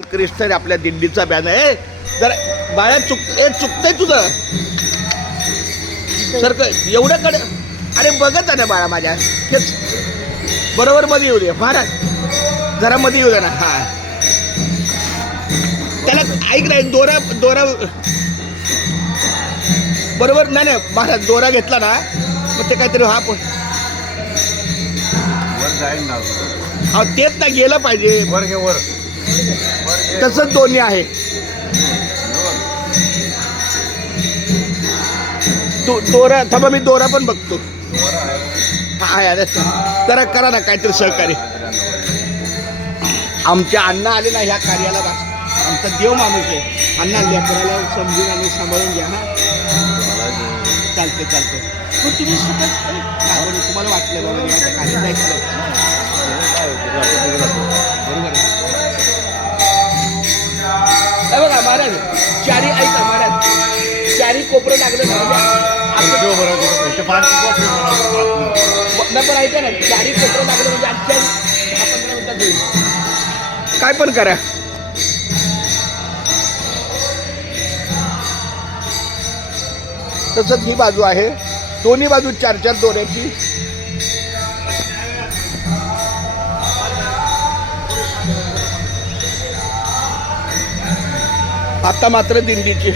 कृष्ण आपल्या दिंडीचा बॅन आहे. जरा बाळा चुकतंय तुझं सारख एवढं कडे. अरे बघत आहे ना बाळा माझ्या हेच बरोबर मध्ये येऊ दे महाराज, जरा मध्ये येऊ दे ना. हा त्याला ऐक नाही, दोरा दोरा बरोबर नाही ना महाराज, दोरा घेतला ना मग ते काहीतरी हा पण हा तेच ना गेलं पाहिजे वर घे वर. तसंच दोन्ही आहे. दोरा थांबा मी दोरा पण बघतो. हा अरे जरा करा ना काहीतरी सहकार्य. आमच्या अण्णा आले ना ह्या कार्याला, आमचा देव माणूस आहे. अण्णा लेकराला समजून आणि सांभाळून घ्या. हा चालते चालते. पण तुम्ही तुम्हाला वाटलं बाबा माझ्या कार्यात ऐकलं बरोबर आहे. बघा महाराज, चारी ऐका महाराज, चारी कोपरं लागलं ना म्हणजे पण ऐका ना, चारी कोपरं लागलं म्हणजे आजच्या 10-15 मिनिटात होईल. काय पण करा. तसंच ही बाजू आहे, दोन्ही बाजू 4-4 दोऱ्याची. आता मात्र दिंडीची